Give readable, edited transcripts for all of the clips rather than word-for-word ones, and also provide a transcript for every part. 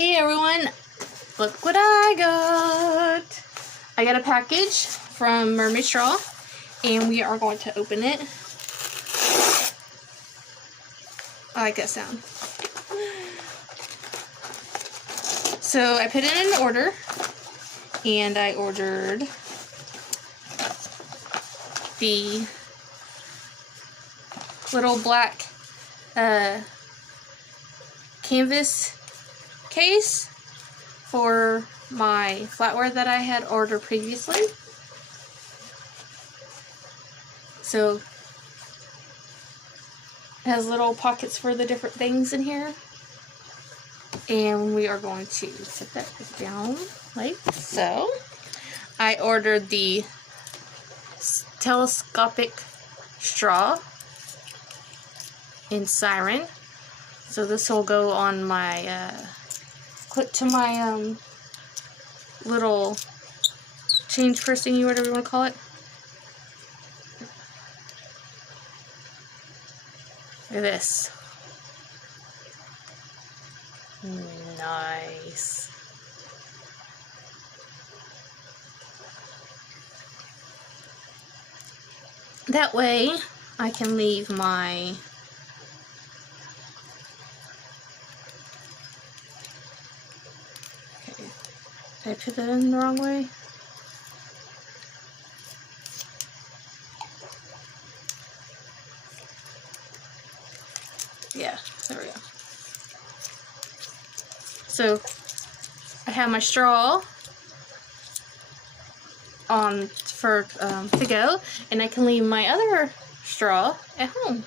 Hey everyone, look what I got. I got a package from Mermaid Straw and we are going to open it. I like that sound. So I put it in an order and I ordered the little black canvas case for my flatware that I had ordered previously. So it has little pockets for the different things in here. And we are going to set that down like so. I ordered the telescopic straw in Siren. So this will go on my, clip to my little change purse thingy, whatever you want to call it. Look at this. Nice. That way I can leave my did I put that in the wrong way? Yeah, there we go. So I have my straw on for to go, and I can leave my other straw at home.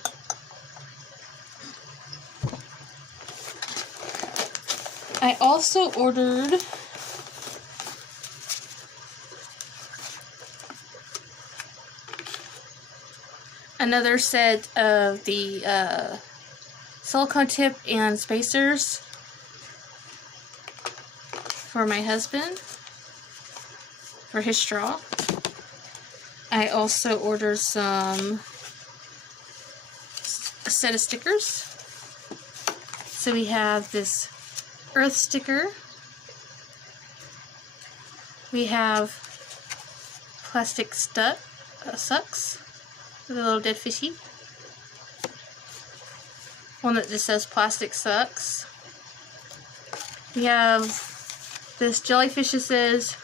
I also ordered another set of the silicone tip and spacers for my husband for his straw. I also ordered a set of stickers. So we have this earth sticker. We have plastic sucks with a little dead fishy. One that just says plastic sucks. We have this jellyfish that says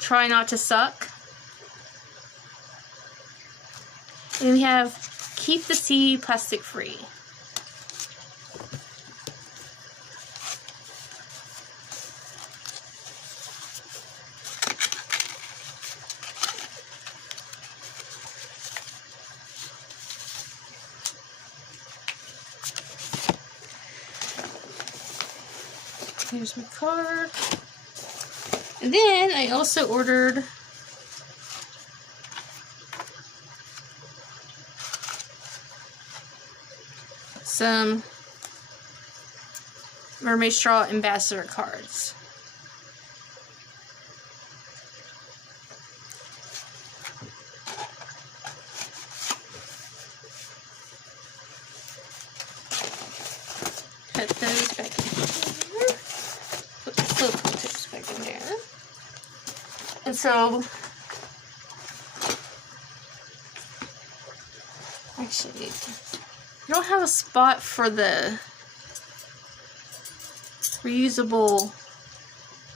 try not to suck. And we have keep the sea plastic free. Here's my card. And then I also ordered some Mermaid Straw ambassador cards. Put those back in here. Put the silicone tips back in there. And so, actually, I don't have a spot for the reusable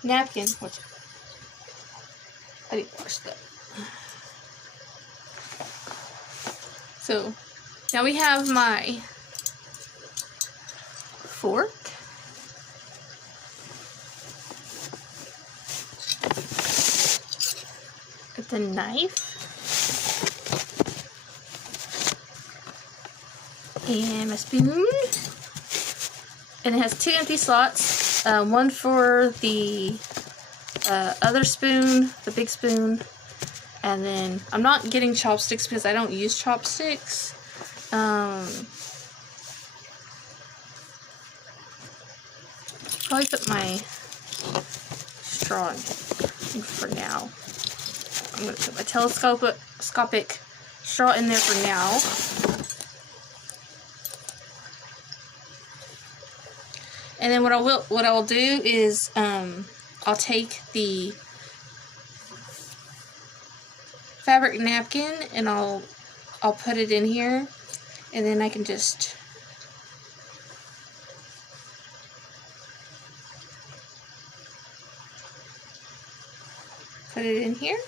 napkin, which I didn't wash that. So, now we have my fork. The knife and my spoon, and it has two empty slots, one for the other spoon, the big spoon, and then I'm not getting chopsticks because I don't use chopsticks. Probably put my straw in for now. I'm going to put my telescopic straw in there for now. And then what I will do is I'll take the fabric napkin and I'll put it in here, and then I can just put it in here.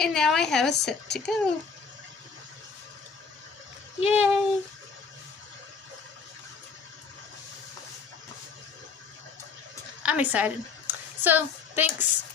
And now I have a set to go. Yay! I'm excited. So, thanks